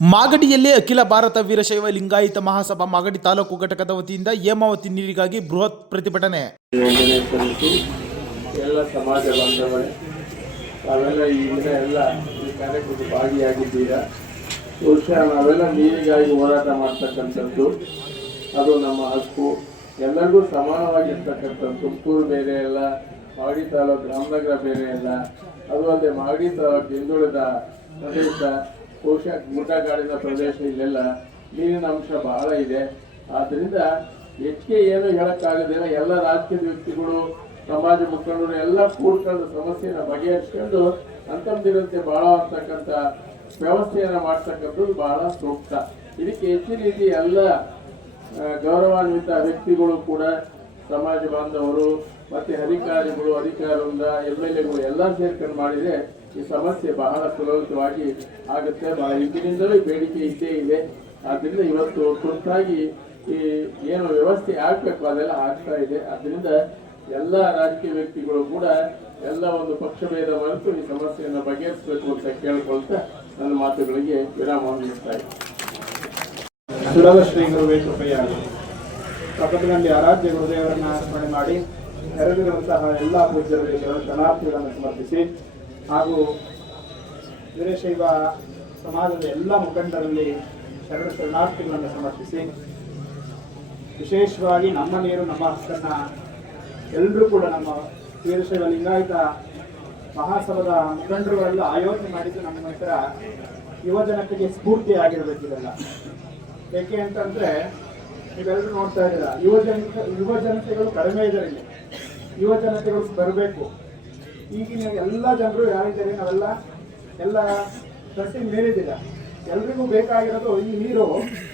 ಮಾಗಡಿಯಲ್ಲಿ ಅಖಿಲ ಭಾರತ ವೀರಶೈವ ಲಿಂಗಾಯತ ಮಹಾಸಭಾ ಮಾಗಡಿ ತಾಲೂಕು ಘಟಕದ ವತಿಯಿಂದ ಹೇಮಾವತಿ ನೀರಿಗಾಗಿ ಬೃಹತ್ ಪ್ರತಿಭಟನೆ. ಎಲ್ಲ ಸಮಾಜ ಬಾಂಧವರೇ, ತಾವೆಲ್ಲ ಈ ದಿನ ಎಲ್ಲ ಈ ಕಾರ್ಯಕ್ರಮದಲ್ಲಿ ಭಾಗಿಯಾಗಿದ್ದೀರಾ? ನಾವೆಲ್ಲ ನೀರಿಗಾಗಿ ಹೋರಾಟ ಮಾಡ್ತಕ್ಕಂಥದ್ದು, ಅದು ನಮ್ಮ ಹಕ್ಕು. ಎಲ್ಲರಿಗೂ ಸಮಾನವಾಗಿರ್ತಕ್ಕಂಥದ್ದು ತುಮಕೂರು ಬೇರೆ ಅಲ್ಲ, ಮಾಗಡಿ ತಾಲೂಕು ರಾಮನಗರ ಬೇರೆ ಅಲ್ಲ. ಅದು ಅಲ್ಲದೆ ಮಾಗಡಿ ತಾಲೂಕು ಹಿಂದುಳಿದ ಪ್ರದೇಶ. ಬಹುಶಃ ಗುಡ್ಡಗಾಡಿನ ಪ್ರದೇಶ ಇಲ್ಲೆಲ್ಲ ನೀರಿನ ಅಂಶ ಬಹಳ ಇದೆ. ಆದ್ದರಿಂದ ಹೆಚ್ಚಿಗೆ ಏನು ಹೇಳೋಕ್ಕಾಗೋದಿಲ್ಲ. ಎಲ್ಲ ರಾಜಕೀಯ ವ್ಯಕ್ತಿಗಳು, ಸಮಾಜ ಮುಖಂಡರು ಎಲ್ಲ ಕೂಡ್ಕೊಂಡು ಸಮಸ್ಯೆನ ಬಗೆಹರಿಸ್ಕೊಂಡು ಅಂತಂದಿರಂತೆ ಬಹಳ ಅಂತಕ್ಕಂಥ ವ್ಯವಸ್ಥೆಯನ್ನ ಮಾಡ್ತಕ್ಕಂಥದ್ದು ಬಹಳ ಸೂಕ್ತ. ಇದಕ್ಕೆ ಹೆಚ್ಚಿನ ರೀತಿ ಎಲ್ಲ ಗೌರವಾನ್ವಿತ ವ್ಯಕ್ತಿಗಳು ಕೂಡ ಸಮಾಜ ಬಾಂಧವರು ಮತ್ತೆ ಅಧಿಕಾರಿಗಳು ಅಧಿಕಾರದಿಂದ ಎಂ ಎಲ್ ಎಗಳು ಎಲ್ಲ ಸೇರ್ಕೊಂಡು ಮಾಡಿದ್ರೆ ಈ ಸಮಸ್ಯೆ ಬಹಳ ಸುಲಭವಾಗಿ ಆಗುತ್ತೆ. ಬಹಳ ಹಿಂದಿನಿಂದಲೂ ಬೇಡಿಕೆ ಇದ್ದೇ ಇದೆ. ಆದ್ದರಿಂದ ಇವತ್ತು ತುರ್ತಾಗಿ ಈ ಏನು ವ್ಯವಸ್ಥೆ ಆಗಬೇಕು ಅದೆಲ್ಲ ಆಗ್ತಾ ಇದೆ. ಆದ್ದರಿಂದ ಎಲ್ಲ ರಾಜಕೀಯ ವ್ಯಕ್ತಿಗಳು ಕೂಡ ಎಲ್ಲ ಒಂದು ಪಕ್ಷಭೇದ ಮರೆತು ಈ ಸಮಸ್ಯೆಯನ್ನು ಬಗೆಹರಿಸಬೇಕು ಅಂತ ಕೇಳ್ಕೊಳ್ತಾ ನನ್ನ ಮಾತುಗಳಿಗೆ ವಿರಾಮವನ್ನು ನೀಡ್ತಾ ಇದ್ದೀನಿ. ಶ್ರೀಗಳು ಶ್ರೀ ಪಕ್ಕದಲ್ಲಿ ಆರಾಧ್ಯ ಗುರುದೇವರನ್ನ ಸ್ಮರಣೆ ಮಾಡಿ, ನೆರವಿರುವಂತಹ ಎಲ್ಲ ಪೂಜ್ಯರಿಗೆ ಶರಣಾರ್ಥಿಗಳನ್ನು ಸಮರ್ಪಿಸಿ ಹಾಗೂ ವೀರಶೈವ ಸಮಾಜದ ಎಲ್ಲ ಮುಖಂಡರಲ್ಲಿ ಶರಣ ಶರಣಾರ್ಥಿಗಳನ್ನು ಸಮರ್ಪಿಸಿ, ವಿಶೇಷವಾಗಿ ನಮ್ಮ ನೀರು, ನಮ್ಮ ಹಕ್ಕನ್ನ ಎಲ್ಲರೂ ಕೂಡ ನಮ್ಮ ವೀರಶೈವ ಲಿಂಗಾಯತ ಮಹಾಸಭದ ಮುಖಂಡರುಗಳೆಲ್ಲ ಆಯೋಜನೆ ಮಾಡಿದ್ದು ನಮ್ಮ ಹತ್ರ ಯುವ ಜನತೆಗೆ ಸ್ಫೂರ್ತಿ ಆಗಿರಬೇಕಿದೆಲ್ಲ. ಏಕೆ ಅಂತಂದ್ರೆ ನೀವೆಲ್ಲರೂ ನೋಡ್ತಾ ಇದ್ದೀರಾ, ಯುವ ಯುವಜನತೆಗಳು ಯುವ ಜನತೆಗಳು ಕಡಿಮೆ ಇದರಲ್ಲಿ ಇಲ್ಲಿ. ಯುವ ಜನತೆಗಳು ಬರಬೇಕು. ಈಗಿನ ಎಲ್ಲ ಜನರು ಯಾರಿದ್ದಾರೆ, ನಾವೆಲ್ಲ ಎಲ್ಲ ಪ್ರತಿ ಮೇಲಿದ್ದಿಲ್ಲ ಎಲ್ರಿಗೂ ಬೇಕಾಗಿರೋದು ಈ ನೀರು.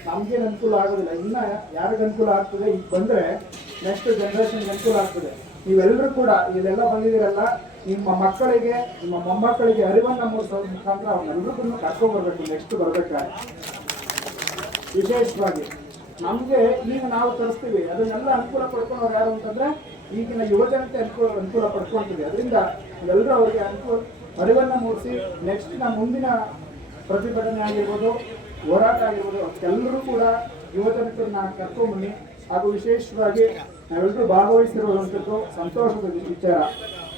ನಮಗೇನು ಅನುಕೂಲ ಆಗೋದಿಲ್ಲ. ಇನ್ನ ಯಾರಿಗೆ ಅನುಕೂಲ ಆಗ್ತದೆ, ಈಗ ಬಂದ್ರೆ ನೆಕ್ಸ್ಟ್ ಜನ್ರೇಷನ್ಗೆ ಅನುಕೂಲ ಆಗ್ತದೆ. ನೀವೆಲ್ಲರೂ ಕೂಡ ಇಲ್ಲೆಲ್ಲ ಬಂದಿದ್ದೀರಲ್ಲ, ನಿಮ್ಮ ಮಕ್ಕಳಿಗೆ, ನಿಮ್ಮ ಮೊಮ್ಮಕ್ಕಳಿಗೆ ಅರಿವನ್ನ ಮೂಡಿಸೋ ಮುಖಾಂತರ ಅವ್ರನ್ನೆಲ್ಲರಿಗೂ ಕರ್ಕೊಂಡ್ಬರ್ಬೇಕು ನೆಕ್ಸ್ಟ್ ಬರ್ಬೇಕಾದ್ರೆ. ವಿಶೇಷವಾಗಿ ನಮಗೆ ಈಗ ನಾವು ತರಿಸ್ತೀವಿ ಅದನ್ನೆಲ್ಲ ಅನುಕೂಲ ಪಡ್ಕೊಂಡವ್ರು ಯಾರು ಅಂತಂದ್ರೆ ಈಗಿನ ಯುವಜನತೆ ಅನುಕೂಲ ಅನುಕೂಲ ಪಡ್ಕೊಂತೀವಿ. ಅದರಿಂದ ಎಲ್ಲರೂ ಅವರಿಗೆ ಅನುಕೂಲ ಅರಿವನ್ನ ಮೂಡಿಸಿ ನೆಕ್ಸ್ಟ್ ನಮ್ಮ ಮುಂದಿನ ಪ್ರತಿಭಟನೆ ಆಗಿರ್ಬೋದು, ಹೋರಾಟ ಆಗಿರ್ಬೋದು ಎಲ್ಲರೂ ಕೂಡ ಯುವ ಕರ್ಕೊಂಡ್ಬನ್ನಿ ಹಾಗೂ ವಿಶೇಷವಾಗಿ ನಾವೆಲ್ಲರೂ ಭಾಗವಹಿಸಿರುವಂಥದ್ದು ಸಂತೋಷದ ವಿಚಾರ.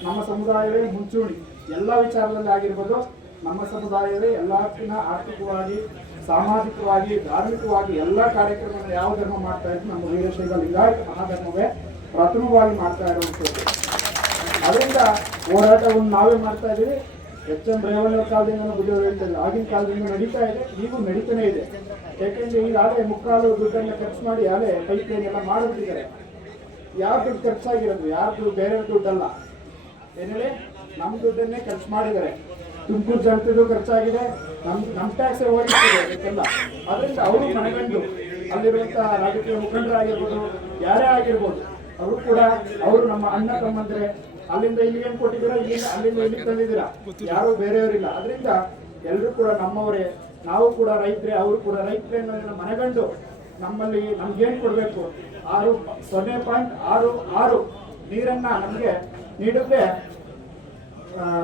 ನಮ್ಮ ಸಮುದಾಯವೇ ಮುಂಚೂಣಿ. ಎಲ್ಲ ವಿಚಾರದಲ್ಲಿ ಆಗಿರ್ಬೋದು, ನಮ್ಮ ಸಮುದಾಯವೇ ಎಲ್ಲಕ್ಕಿಂತ ಆರ್ಥಿಕವಾಗಿ, ಸಾಮಾಜಿಕವಾಗಿ, ಧಾರ್ಮಿಕವಾಗಿ ಎಲ್ಲ ಕಾರ್ಯಕ್ರಮಗಳು ಯಾವ ಧರ್ಮ ಮಾಡ್ತಾ ಇದ್ರು ನಮ್ಮ ವೀರಶೈವ ಲಿಂಗಾಯತ ಮಹಾಧರ್ಮವೇ ಪ್ರಥಮವಾಗಿ ಮಾಡ್ತಾ ಇರುವಂಥದ್ದು. ಅದರಿಂದ ಹೋರಾಟವನ್ನು ನಾವೇ ಮಾಡ್ತಾ ಇದ್ದೀವಿ. ಎಚ್ ಎಂ ರೇವಣ್ಣವ್ರ ಕಾಲದಿಂದ ಬುದ್ಧಿಯವರು ಹೇಳ್ತಾರೆ ಆಗಿನ ಕಾಲದಿಂದ ನಡೀತಾ ಇದೆ. ಈಗೂ ನಡೀತಾನೆ ಇದೆ. ಯಾಕೆಂದ್ರೆ ಈಗಾಗಲೇ ಮುಕ್ಕಾಲು ದುಡ್ಡನ್ನ ಖರ್ಚು ಮಾಡಿ ಆಗಲೇ ಪೈಪ್ ಮಾಡುತ್ತಿದ್ದಾರೆ ಯಾರ ದುಡ್ಡು ಖರ್ಚಾಗಿರೋದು? ಯಾರ ದುಡ್ಡು? ಬೇರೆ ದುಡ್ಡಲ್ಲ. ಏನೇಳಿ ನಮ್ಮ ದುಡ್ಡನ್ನೇ ಖರ್ಚು ಮಾಡಿದ್ದಾರೆ. ತುಮಕೂರು ಜನತೆದು ಖರ್ಚಾಗಿದೆ. ನಮ್ ನಮ್ಮ ಟ್ಯಾಕ್ಸ್ ಹೋಗಿದೆ ಅದಕ್ಕೆಲ್ಲ. ಅದರಿಂದ ಅವರು ಮನೆಗಂಡು ಅಲ್ಲಿರುವಂತಹ ರಾಜಕೀಯ ಮುಖಂಡರಾಗಿರ್ಬೋದು, ಯಾರೇ ಆಗಿರ್ಬೋದು ಅವರು ಕೂಡ, ಅವರು ನಮ್ಮ ಅಣ್ಣ ತಮ್ಮಂದ್ರೆ, ಅಲ್ಲಿಂದ ಇಲ್ಲಿ ಏನ್ ಕೊಟ್ಟಿದ್ದೀರಾ? ಇಲ್ಲಿಂದ ಅಲ್ಲಿಂದ ಇಲ್ಲಿಗೆ ತಂದಿದ್ದೀರಾ? ಯಾರು ಬೇರೆಯವರಿಲ್ಲ. ಅದರಿಂದ ಎಲ್ಲರೂ ಕೂಡ ನಮ್ಮವರೇ. ನಾವು ಕೂಡ ರೈತರೇ, ಅವರು ಕೂಡ ರೈತರೇ ಅನ್ನೋದನ್ನ ಮನಗಂಡು ನಮ್ಮಲ್ಲಿ ನಮ್ಗೇನ್ ಕೊಡ್ಬೇಕು? ಆರು ಸೊನ್ನೆ ಪಾಯಿಂಟ್ ಆರು ಆರು ನೀರನ್ನ ನಮಗೆ ನೀಡಿದ್ರೆ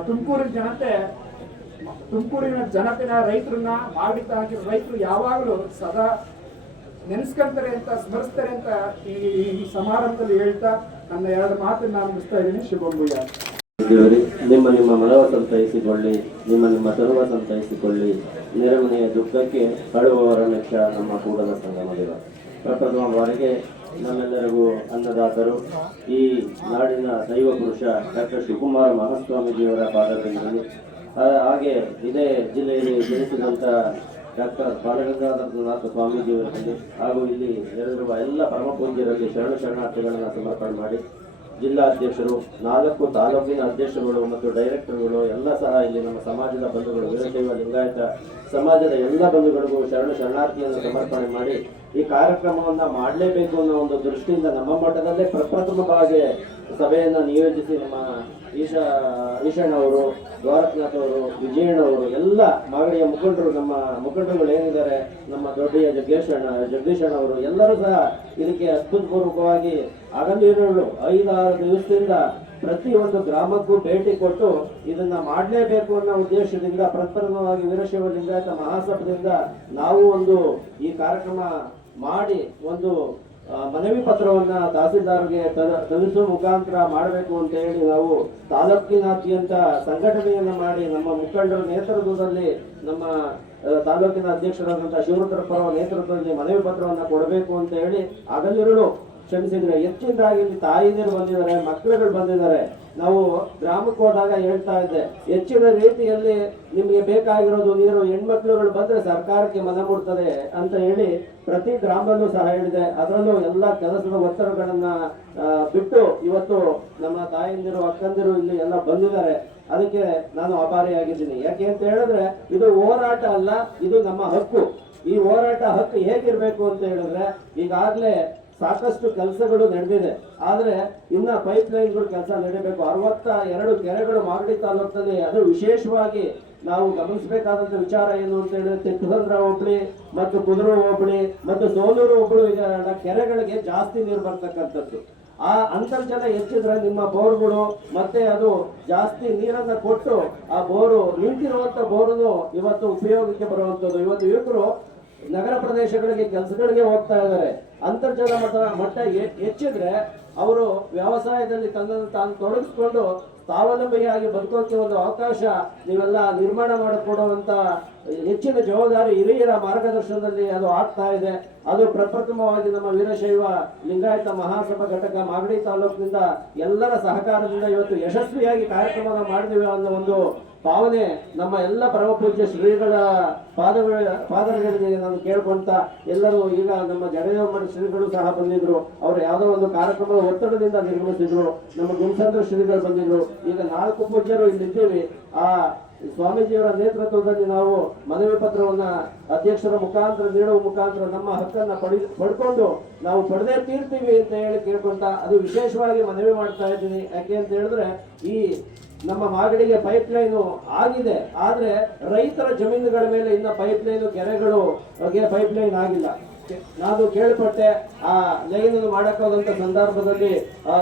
ತುಮಕೂರಿನ ಜನತೆ, ತುಮಕೂರಿನ ಜನತೆನ ರೈತರನ್ನ ಮಾಡಿದ್ದ ಹಾಕಿ ರೈತರು ಯಾವಾಗಲೂ ಸದಾ ನೆನೆಸ್ಕೊಂತಾರೆ ಅಂತ, ಸ್ಮರಿಸ್ತಾರೆ ಅಂತ ಈ ಸಮಾರಂಭದಲ್ಲಿ ಹೇಳ್ತಾ ನನ್ನ ಎರಡು ಮಾತನ್ನ ನಾನು ಮುಗಿಸ್ತಾ ಇದ್ದೀನಿ. ಶುಭಂಭೂಯ ನಿಮ್ಮ ನಿಮ್ಮ ಮನವ ಸಂತೈಸಿಕೊಳ್ಳಿ, ನಿಮ್ಮ ನಿಮ್ಮ ಸರ್ವಸನ್ನು ಸಂತೈಸಿಕೊಳ್ಳಿ. ನೆರೆಮನೆಯ ದುಃಖಕ್ಕೆ ಅಳುವವರ ಮೆಚ್ಚ ನಮ್ಮ ಕೂಡಲ ಸಂಗಮದಿರ ದೇವ ಪ್ರಪ್ರಥಮವರೆಗೆ ನಮ್ಮೆಲ್ಲರಿಗೂ ಅನ್ನದಾತರು, ಈ ನಾಡಿನ ದೈವ ಪುರುಷ ಡಾಕ್ಟರ್ ಶಿವಕುಮಾರ ಮಹಾಸ್ವಾಮೀಜಿಯವರ ಪಾದಗಳಲ್ಲಿ ಹಾಗೆ ಇದೇ ಜಿಲ್ಲೆಯಲ್ಲಿ ಜನಿಸಿದಂಥ ಡಾಕ್ಟರ್ ಬಾಲಗಂಗಾಧರನಾಥ ಸ್ವಾಮೀಜಿಯವರಲ್ಲಿ ಹಾಗೂ ಇಲ್ಲಿ ನೆರೆದಿರುವ ಎಲ್ಲ ಪರಮ ಪೂಜ್ಯರಲ್ಲಿ ಶರಣ ಶರಣಾರ್ಥಿಗಳನ್ನು ಸಮರ್ಪಣೆ ಮಾಡಿ ಜಿಲ್ಲಾಧ್ಯಕ್ಷರು, ನಾಲ್ಕು ತಾಲೂಕಿನ ಅಧ್ಯಕ್ಷರುಗಳು ಮತ್ತು ಡೈರೆಕ್ಟರ್ಗಳು ಎಲ್ಲ ಸಹ ಇಲ್ಲಿ ನಮ್ಮ ಸಮಾಜದ ಬಂಧುಗಳು, ವೀರಶೈವ ಲಿಂಗಾಯತ ಸಮಾಜದ ಎಲ್ಲ ಬಂಧುಗಳಿಗೂ ಶರಣ ಶರಣಾರ್ಥಿಯನ್ನು ಸಮರ್ಪಣೆ ಮಾಡಿ ಈ ಕಾರ್ಯಕ್ರಮವನ್ನು ಮಾಡಲೇಬೇಕು ಅನ್ನೋ ಒಂದು ದೃಷ್ಟಿಯಿಂದ ನಮ್ಮ ಮಟ್ಟದಲ್ಲೇ ಪ್ರಪ್ರಥಮವಾಗಿ ಸಭೆಯನ್ನು ನಿಯೋಜಿಸಿ ನಮ್ಮ ಈಶಾ ಈಶಣ್ಣವರು ದ್ವಾರಕನಾಥ್ ಅವರು ವಿಜಯಣ್ಣವರು, ಎಲ್ಲ ಮಾಗಡಿಯ ಮುಖಂಡರು, ನಮ್ಮ ಮುಖಂಡರುಗಳು ಏನಿದ್ದಾರೆ, ನಮ್ಮ ದೊಡ್ಡಿಯ ಜಗದೀಶಣ್ಣ ಜಗದೀಶಣ್ಣ ಅವರು ಎಲ್ಲರೂ ಸಹ ಇದಕ್ಕೆ ಅದ್ಭುತಪೂರ್ವಕವಾಗಿ ಆಗಲಿರೋಳು ಐದಾರು ದಿವಸದಿಂದ ಪ್ರತಿ ಒಂದು ಗ್ರಾಮಕ್ಕೂ ಭೇಟಿ ಕೊಟ್ಟು ಇದನ್ನ ಮಾಡಲೇಬೇಕು ಅನ್ನೋ ಉದ್ದೇಶದಿಂದ ಪ್ರಪ್ರಥಮವಾಗಿ ವೀರಶೈವ ಲಿಂಗಾಯತ ಮಹಾಸಭದಿಂದ ನಾವು ಒಂದು ಈ ಕಾರ್ಯಕ್ರಮ ಮಾಡಿ ಒಂದು ಮನವಿ ಪತ್ರವನ್ನ ತಹಸೀಲ್ದಾರ್ಗೆ ತಲುಪಿಸುವ ಮುಖಾಂತರ ಮಾಡಬೇಕು ಅಂತ ಹೇಳಿ ನಾವು ತಾಲೂಕಿನಾದ್ಯಂತ ಸಂಘಟನೆಯನ್ನ ಮಾಡಿ ನಮ್ಮ ಮುಖಂಡರ ನೇತೃತ್ವದಲ್ಲಿ ನಮ್ಮ ತಾಲೂಕಿನ ಅಧ್ಯಕ್ಷರಾದಂತಹ ಶಿವರುದ್ರಪ್ಪರ ನೇತೃತ್ವದಲ್ಲಿ ಮನವಿ ಪತ್ರವನ್ನ ಕೊಡಬೇಕು ಅಂತ ಹೇಳಿ ಹಗಲಿರುಳು ಕ್ಷಮಿಸಿದ್ರೆ ಹೆಚ್ಚಿನದಾಗಿ ಇಲ್ಲಿ ತಾಯಿಯರು ಬಂದಿದ್ದಾರೆ, ಮಕ್ಕಳುಗಳು ಬಂದಿದ್ದಾರೆ. ನಾವು ಗ್ರಾಮಕ್ಕೆ ಹೋದಾಗ ಹೇಳ್ತಾ ಇದ್ದೆ, ಹೆಚ್ಚಿನ ರೀತಿಯಲ್ಲಿ ನಿಮಗೆ ಬೇಕಾಗಿರೋದು ನೀರು ಹೆಣ್ಮಕ್ಳುಗಳು ಬಂದ್ರೆ ಸರ್ಕಾರಕ್ಕೆ ಮನ ಮುಡ್ತದೆ ಅಂತ ಹೇಳಿ ಪ್ರತಿ ಗ್ರಾಮದಲ್ಲೂ ಸಹ ಹೇಳಿದೆ. ಅದರಲ್ಲೂ ಎಲ್ಲ ಕೆಲಸದ ಒತ್ತಡಗಳನ್ನ ಬಿಟ್ಟು ಇವತ್ತು ನಮ್ಮ ತಾಯಂದಿರು, ಅಕ್ಕಂದಿರು ಇಲ್ಲಿ ಎಲ್ಲ ಬಂದಿದ್ದಾರೆ. ಅದಕ್ಕೆ ನಾನು ಆಭಾರಿಯಾಗಿದ್ದೀನಿ. ಯಾಕೆ ಅಂತ ಹೇಳಿದ್ರೆ, ಇದು ಹೋರಾಟ ಅಲ್ಲ, ಇದು ನಮ್ಮ ಹಕ್ಕು. ಈ ಹೋರಾಟ ಹಕ್ಕು ಹೇಗಿರ್ಬೇಕು ಅಂತ ಹೇಳಿದ್ರೆ, ಈಗಾಗಲೇ ಸಾಕಷ್ಟು ಕೆಲಸಗಳು ನಡೆದಿದೆ. ಆದರೆ ಇನ್ನ ಪೈಪ್ ಲೈನ್ಗಳು ಕೆಲಸ ನಡೀಬೇಕು. ಅರವತ್ತ ಎರಡು ಕೆರೆಗಳು ಮಾಗಡಿ ತಾಲೂಕಿನಲ್ಲಿ ಅದು ವಿಶೇಷವಾಗಿ ನಾವು ಗಮನಿಸಬೇಕಾದಂತ ವಿಚಾರ ಏನು ಅಂತ ಹೇಳಿದ್ರೆ ತಿಪ್ಪಸಂದ್ರ ಹೋಬಳಿ ಮತ್ತು ಕುದುರು ಹೋಬಳಿ ಮತ್ತು ಸೋಲೂರು ಹೋಬಳಿ ಕೆರೆಗಳಿಗೆ ಜಾಸ್ತಿ ನೀರು ಬರ್ತಕ್ಕಂಥದ್ದು. ಆ ಅಂತರ್ಜಲ ಹೆಚ್ಚಿದ್ರೆ ನಿಮ್ಮ ಬೋರ್ಗಳು ಮತ್ತೆ ಅದು ಜಾಸ್ತಿ ನೀರನ್ನ ಕೊಟ್ಟು ಆ ಬೋರು ನಿಂತಿರುವಂತ ಬೋರನ್ನು ಇವತ್ತು ಉಪಯೋಗಕ್ಕೆ ಬರುವಂತದ್ದು. ಇವತ್ತು ಯುವಕರು ನಗರ ಪ್ರದೇಶಗಳಿಗೆ ಕೆಲಸಗಳಿಗೆ ಹೋಗ್ತಾ ಇದ್ದಾರೆ. ಅಂತರ್ಜಲ ಮಟ್ಟ ಮಟ್ಟ ಹೆಚ್ಚಿದ್ರೆ ಅವರು ವ್ಯವಸಾಯದಲ್ಲಿ ತನ್ನನ್ನು ತಾನು ತೊಡಗಿಸ್ಕೊಂಡು ಸ್ವಾವಲಂಬಿಯಾಗಿ ಬದುಕೋಕೆ ಒಂದು ಅವಕಾಶ ನೀವೆಲ್ಲ ನಿರ್ಮಾಣ ಮಾಡಿಕೊಡುವಂತ ಹೆಚ್ಚಿನ ಜವಾಬ್ದಾರಿ ಹಿರಿಯರ ಮಾರ್ಗದರ್ಶನದಲ್ಲಿ ಅದು ಆಗ್ತಾ ಇದೆ. ಅದು ಪ್ರಪ್ರಥಮವಾಗಿ ನಮ್ಮ ವೀರಶೈವ ಲಿಂಗಾಯತ ಮಹಾಸಭಾ ಘಟಕ ಮಾಗಡಿ ತಾಲೂಕಿನಿಂದ ಎಲ್ಲರ ಸಹಕಾರದಿಂದ ಇವತ್ತು ಯಶಸ್ವಿಯಾಗಿ ಕಾರ್ಯಕ್ರಮ ಮಾಡಿದ್ದೇವೆ ಅನ್ನೋ ಒಂದು ಭಾವನೆ ನಮ್ಮ ಎಲ್ಲ ಪರಮಪೂಜ್ಯ ಶ್ರೀಗಳ ಪಾದಗಳ, ಪಾದಗಳಿಗೆ ನಾನು ಕೇಳ್ಕೊಂತ ಎಲ್ಲರೂ ಈಗ ನಮ್ಮ ಜಡದೇವ ಶ್ರೀಗಳು ಸಹ ಬಂದಿದ್ರು. ಅವರು ಯಾವುದೋ ಒಂದು ಕಾರ್ಯಕ್ರಮದ ಒತ್ತಡದಿಂದ ನಿರ್ಮಿಸಿದ್ರು. ನಮ್ಮ ಗುರುಸಂದ್ರ ಶ್ರೀಗಳು ಬಂದಿದ್ರು. ಈಗ ನಾಲ್ಕು ಪೂಜ್ಯರು ಇಲ್ಲಿದ್ದೀವಿ. ಆ ಸ್ವಾಮೀಜಿಯವರ ನೇತೃತ್ವದಲ್ಲಿ ನಾವು ಮನವಿ ಪತ್ರವನ್ನ ಅಧ್ಯಕ್ಷರ ಮುಖಾಂತರ, ನೀಡುವ ಮುಖಾಂತರ ನಮ್ಮ ಹಕ್ಕನ್ನ ಪಡಿ, ಪಡ್ಕೊಂಡು ನಾವು ಪಡೆದೇ ತೀರ್ತೀವಿ ಅಂತ ಹೇಳಿ ಕೇಳ್ಕೊಂತ ಅದು ವಿಶೇಷವಾಗಿ ಮನವಿ ಮಾಡ್ತಾ ಇದ್ದೀನಿ. ಯಾಕೆ ಅಂತ ಹೇಳಿದ್ರೆ ಈ ನಮ್ಮ ಮಾಗಡಿಗೆ ಪೈಪ್ ಲೈನು ಆಗಿದೆ. ಆದ್ರೆ ರೈತರ ಜಮೀನುಗಳ ಮೇಲೆ ಇನ್ನ ಪೈಪ್ ಲೈನು ಕೆರೆಗಳು ಪೈಪ್ ಲೈನ್ ಆಗಿಲ್ಲ. ನಾನು ಕೇಳ್ಪಟ್ಟೆ, ಆ ಲೈನ್ ಮಾಡಕ್ಕಾದಂತ ಸಂದರ್ಭದಲ್ಲಿ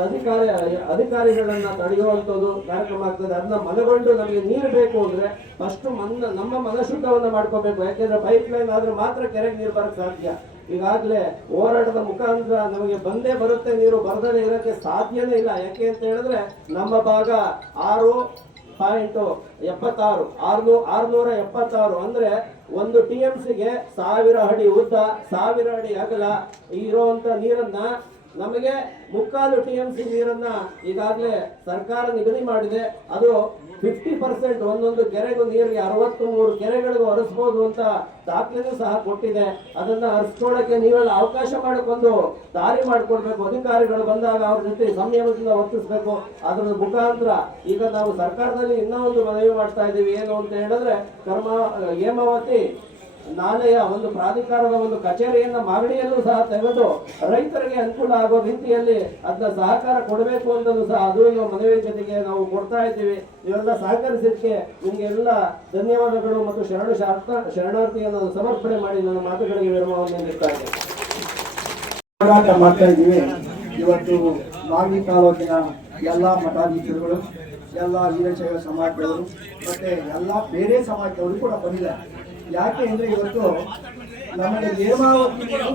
ಅಧಿಕಾರಿ ಅಧಿಕಾರಿಗಳನ್ನ ತಡೆಯುವಂತದ್ದು ಕಾರ್ಯಕ್ರಮ ಆಗ್ತದೆ. ಅದನ್ನ ಮನಗೊಂಡು ನಮಗೆ ನೀರು ಬೇಕು ಅಂದ್ರೆ ಫಸ್ಟ್ ಮನ್ನ ನಮ್ಮ ಮನಶುದ್ಧವನ್ನ ಮಾಡ್ಕೋಬೇಕು. ಯಾಕೆಂದ್ರೆ ಪೈಪ್ ಲೈನ್ ಆದ್ರೆ ಮಾತ್ರ ಕೆರೆಗೆ ನೀರು ಬರಕ್ ಸಾಧ್ಯ. ಈಗಾಗಲೇ ಹೋರಾಟದ ಮುಖಾಂತರ ನಮಗೆ ಬಂದೇ ಬರುತ್ತೆ, ನೀರು ಬರದೇ ಇರೋಕ್ಕೆ ಸಾಧ್ಯನೇ ಇಲ್ಲ. ಯಾಕೆ ಅಂತ ಹೇಳಿದ್ರೆ ನಮ್ಮ ಭಾಗ ಆರು ಪಾಯಿಂಟ್ ಎಪ್ಪತ್ತಾರು. ಆರ್ನೂ ಆರ್ನೂರ ಎಪ್ಪತ್ತಾರು ಅಂದ್ರೆ ಒಂದು ಟಿ ಎಂ ಸಿಗೆ ಸಾವಿರ ಅಡಿ ಉದ್ದ, ಸಾವಿರ ಅಡಿ ಅಗಲ ಇರುವಂತ ನೀರನ್ನ ನಮಗೆ ಮುಕ್ಕಾಲು ಟಿ ಎಂ ಸಿ ನೀರನ್ನ ಈಗಾಗಲೇ ಸರ್ಕಾರ ನಿಗದಿ ಮಾಡಿದೆ. ಅದು ಫಿಫ್ಟಿ ಪರ್ಸೆಂಟ್ ಒಂದೊಂದು ಕೆರೆಗೂ ನೀರಿಗೆ ಅರವತ್ತು ಮೂರು ಕೆರೆಗಳಿಗೂ ಹರಿಸ್ಬೋದು ಅಂತ ದಾಖಲೆನೂ ಸಹ ಕೊಟ್ಟಿದೆ. ಅದನ್ನ ಹರಿಸ್ಕೊಳ್ಳೋಕೆ ನೀವೆಲ್ಲ ಅವಕಾಶ ಮಾಡಿಕೊಂಡು ದಾರಿ ಮಾಡಿಕೊಡ್ಬೇಕು. ಅಧಿಕಾರಿಗಳು ಬಂದಾಗ ಅವ್ರ ಜೊತೆ ಸಂಯಮದಿಂದ ವರ್ತಿಸ್ಬೇಕು. ಅದರ ಮುಖಾಂತರ ಈಗ ನಾವು ಸರ್ಕಾರದಲ್ಲಿ ಇನ್ನೂ ಒಂದು ಮನವಿ ಮಾಡ್ತಾ ಇದ್ದೀವಿ ಏನು ಅಂತ ಹೇಳಿದ್ರೆ ಕರ್ಮ ಹೇಮಾವತಿ ನಾಲೆಯ ಒಂದು ಪ್ರಾಧಿಕಾರದ ಒಂದು ಕಚೇರಿಯನ್ನ ಮಾಗಡಿಯಲ್ಲೂ ಸಹ ತೆಗೆದು ರೈತರಿಗೆ ಅನುಕೂಲ ಆಗೋ ರೀತಿಯಲ್ಲಿ ಅದನ್ನ ಸಹಕಾರ ಕೊಡಬೇಕು ಅಂತಲೂ ಸಹ ಅದು ಮನವಿ ಜೊತೆಗೆ ನಾವು ಕೊಡ್ತಾ ಇದ್ದೀವಿ. ಇವೆಲ್ಲ ಸಹಕರಿಸಿದ್ದಕ್ಕೆ ನಿಮ್ಗೆಲ್ಲ ಧನ್ಯವಾದಗಳು ಮತ್ತು ಶರಣ ಶಾರ್ಥ ಶರಣಾರ್ಥಿಯನ್ನು ಸಮರ್ಪಣೆ ಮಾಡಿ ನನ್ನ ಮಾತುಗಳಿಗೆ ವಿರಾಮವನ್ನು ನೀಡುತ್ತಾ ಮಾಡ್ತಾ ಇದ್ದೀವಿ. ಇವತ್ತು ಮಾಗಡಿ ತಾಲೂಕಿನ ಎಲ್ಲ ಮಠಾಧೀಶರುಗಳು, ಎಲ್ಲ ವೀರಶೈವ ಸಮಾಜದವರು, ಮತ್ತೆ ಎಲ್ಲ ಬೇರೆ ಸಮಾಜದವರು ಕೂಡ ಬಂದಿದ್ದಾರೆ. ಯಾಕೆ ಅಂದ್ರೆ ಇವತ್ತು ನಮಗೆ ನೀರು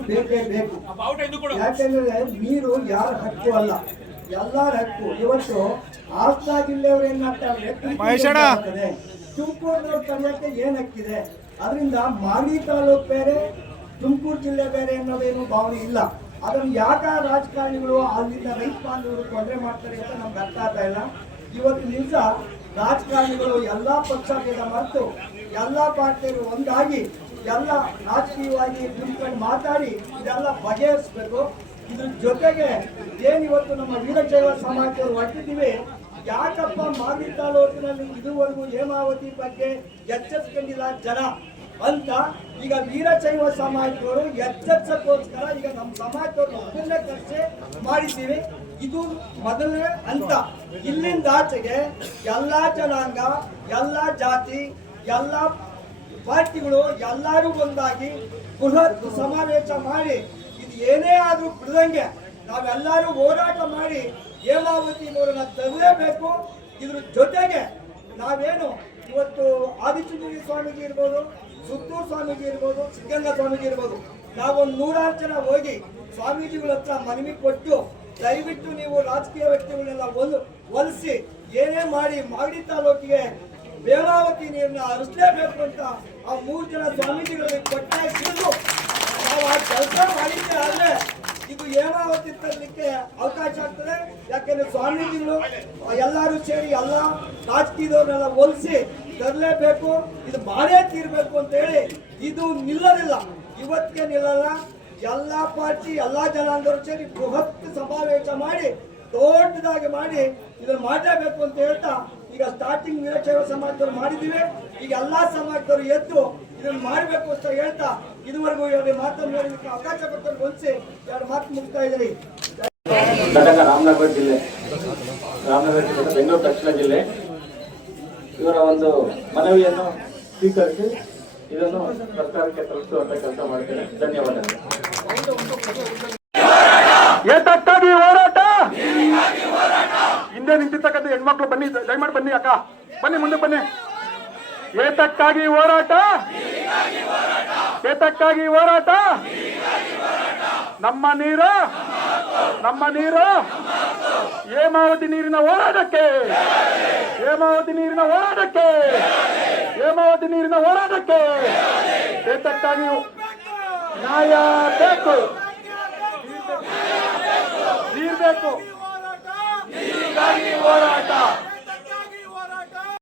ಬೇಕೇ ಬೇಕು. ಯಾಕೆಂದ್ರೆ ನೀರು ಯಾರ ಹಕ್ಕು ಅಲ್ಲ. ಎಲ್ಲರ ಹಕ್ಕು. ಇವತ್ತು ಹಾಸನ ಜಿಲ್ಲೆಯವರು ಏನ್ ಮಾಡ್ತಾರೆ ತುಮಕೂರಿನವ್ರು ಕರೆಯಕ್ಕೆ ಏನ್ ಹಕ್ಕಿದೆ? ಅದರಿಂದ ಮಾಗಡಿ ತಾಲೂಕು ಬೇರೆ ತುಮಕೂರು ಜಿಲ್ಲೆ ಬೇರೆ ಅನ್ನೋದೇನು ಭಾವನೆ ಇಲ್ಲ. ಅದನ್ನು ಯಾಕ ರಾಜಕಾರಣಿಗಳು ಅಲ್ಲಿಂದ ರೈತ ಬಾಂಧವರು ತೊಂದರೆ ಮಾಡ್ತಾರೆ ಅಂತ ನಮ್ಗೆ ಅರ್ಥ ಆಗ್ತಾ ಇಲ್ಲ. ಇವತ್ತು ದಿವಸ ರಾಜಕಾರಣಿಗಳು ಎಲ್ಲ ಪಕ್ಷ ಭೇದ ಮರೆತು ಎಲ್ಲಾ ಪಾರ್ಟಿಯರು ಒಂದಾಗಿ ಎಲ್ಲ ರಾಜಕೀಯವಾಗಿ ನಿಂತ್ಕೊಂಡು ಮಾತಾಡಿ ಇದೆಲ್ಲ ಬಗೆಹರಿಸ್ಬೇಕು. ಇದ್ರ ಜೊತೆಗೆ ಏನು ಇವತ್ತು ನಮ್ಮ ವೀರಶೈವ ಸಮಾಜದವರು ಹೊರಟಿದ್ದೀವಿ, ಯಾಕಪ್ಪ ಮಾಗಡಿ ತಾಲೂಕಿನಲ್ಲಿ ಇದುವರೆಗೂ ಹೇಮಾವತಿ ಬಗ್ಗೆ ಎಚ್ಚರಿಸ್ಕೊಂಡಿಲ್ಲ ಜನ ಅಂತ ಈಗ ವೀರಶೈವ ಸಮಾಜದವರು ಎಚ್ಚರಿಸಕ್ಕೋಸ್ಕರ ಈಗ ನಮ್ಮ ಸಮಾಜದವರು ಒಬ್ಬರನ್ನೇ ಕರೆಸಿ ಮಾಡಿದ್ದೀವಿ. ಇದು ಮೊದಲನೇ ಹಂತ. ಇಲ್ಲಿಂದ ಆಚೆಗೆ ಎಲ್ಲಾ ಜನಾಂಗ, ಎಲ್ಲ ಜಾತಿ, ಎಲ್ಲ ಪಾರ್ಟಿಗಳು ಎಲ್ಲರೂ ಒಂದಾಗಿ ಬೃಹತ್ ಸಮಾವೇಶ ಮಾಡಿ, ಇದು ಏನೇ ಆದರೂ ಬಿಡದಂಗೆ ನಾವೆಲ್ಲರೂ ಹೋರಾಟ ಮಾಡಿ ಹೇಮಾವತಿ ನೀರನ್ನ ತರಲೇಬೇಕು. ಇದ್ರ ಜೊತೆಗೆ ನಾವೇನು ಇವತ್ತು ಆದಿಚುಂಚನಗಿರಿ ಸ್ವಾಮೀಜಿ ಇರ್ಬೋದು, ಸುತ್ತೂರು ಸ್ವಾಮೀಜಿ ಇರ್ಬೋದು, ಸಿದ್ಧಗಂಗಾ ಸ್ವಾಮೀಜಿ ಇರ್ಬೋದು, ನಾವೊಂದು ನೂರಾರು ಜನ ಹೋಗಿ ಸ್ವಾಮೀಜಿಗಳ ಹತ್ರ ಮನವಿ ಕೊಟ್ಟು ದಯವಿಟ್ಟು ನೀವು ರಾಜಕೀಯ ವ್ಯಕ್ತಿಗಳನ್ನೆಲ್ಲ ಒಲ್, ಒಲಿಸಿ, ಏನೇ ಮಾಡಿ ಮಾಗಡಿ ತಾಲೂಕಿಗೆ ಬೇಳಾವತಿ ನೀರನ್ನ ಹರಿಸಲೇಬೇಕು ಅಂತ ಆ ಮೂರು ಜನ ಸ್ವಾಮೀಜಿಗಳಿಗೆ ಕೊಟ್ಟಾಗಿ ಹಿಡಿದು ನಾವು ಆ ಕೆಲಸ ಮಾಡಿದ್ದೆ ಆದ್ರೆ ಇದು ಏನಾವತಿ ತರಲಿಕ್ಕೆ ಅವಕಾಶ ಆಗ್ತದೆ? ಯಾಕೆಂದ್ರೆ ಸ್ವಾಮೀಜಿಗಳು ಎಲ್ಲರೂ ಸೇರಿ ಎಲ್ಲ ರಾಜಕೀಯದವ್ರನ್ನೆಲ್ಲ ಹೋಲಿಸಿ ತರಲೇಬೇಕು, ಇದು ಮಾಡೇ ತೀರ್ಬೇಕು ಅಂತ ಹೇಳಿ ಇದು ನಿಲ್ಲಲಿಲ್ಲ. ಇವತ್ತಿಗೆ ನಿಲ್ಲಲ್ಲ. ಎಲ್ಲಾ ಪಾರ್ಟಿ, ಎಲ್ಲ ಜನಾಂಗರು ಸೇರಿ ಬೃಹತ್ ಸಮಾವೇಶ ಮಾಡಿ, ದೊಡ್ಡದಾಗಿ ಮಾಡಿ ಇದನ್ನ ಮಾಡಲೇಬೇಕು ಅಂತ ಹೇಳ್ತಾ ಈಗ ಸ್ಟಾರ್ಟಿಂಗ್ ವೀರಶೈವ ಸಮಾಜದವ್ರು ಮಾಡಿದ್ದೀವಿ. ಈಗ ಎಲ್ಲಾ ಸಮಾಜದವರು ಎದ್ದು ಇದನ್ನ ಮಾಡಬೇಕು ಅಂತ ಹೇಳ್ತಾ ಇದುವರೆಗೂ ಎರಡು ಮಾತನ್ನು ಹೇಳಲಿಕ್ಕೆ ಅವಕಾಶ ಕೊಟ್ಟರು ಹೊಂದಿಸಿ ಎರಡು ಮಾತು ಮುಗಿಸ್ತಾ ಘಟಕ ರಾಮನಗರ ಜಿಲ್ಲೆ ರಾಮನಗರ ಜಿಲ್ಲೆ, ಬೆಂಗಳೂರು ದಕ್ಷಿಣ ಜಿಲ್ಲೆ ಇವರ ಒಂದು ಮನವಿಯನ್ನು ಸ್ವೀಕರಿಸಿ ಇದನ್ನು ಸರ್ಕಾರಕ್ಕೆ ತಲುಪಿಸುವಂತ ಕೆಲಸ ಮಾಡ್ತೇನೆ. ಧನ್ಯವಾದಗಳು. ಏತಕ್ಕಾಗಿ ಹೋರಾಟ! ಹಿಂದೆ ನಿಂತಿರ್ತಕ್ಕಂಥ ಹೆಣ್ಮಕ್ಳು ಬನ್ನಿ, ದಯಮಾಡಿ ಬನ್ನಿ ಅಕ್ಕ. ಬನ್ನಿ, ಮುಂದೆ ಬನ್ನಿ. ಏತಕ್ಕಾಗಿ ಹೋರಾಟ! ಏತಕ್ಕಾಗಿ ಹೋರಾಟ! ನಮ್ಮ ನೀರು ನಮ್ಮ ನೀರು! ಹೇಮಾವತಿ ನೀರಿನ ಹೋರಾಟಕ್ಕೆ! ಹೇಮಾವತಿ ನೀರಿನ ಹೋರಾಟಕ್ಕೆ! ಹೇಮಾವತಿ ನೀರಿನ ಹೋರಾಟಕ್ಕೆ ಏತಕ್ಕಾಗಿ ನ್ಯಾಯ ಬೇಕು? ನೀರ್ ಬೇಕು. ಹೋರಾಟ.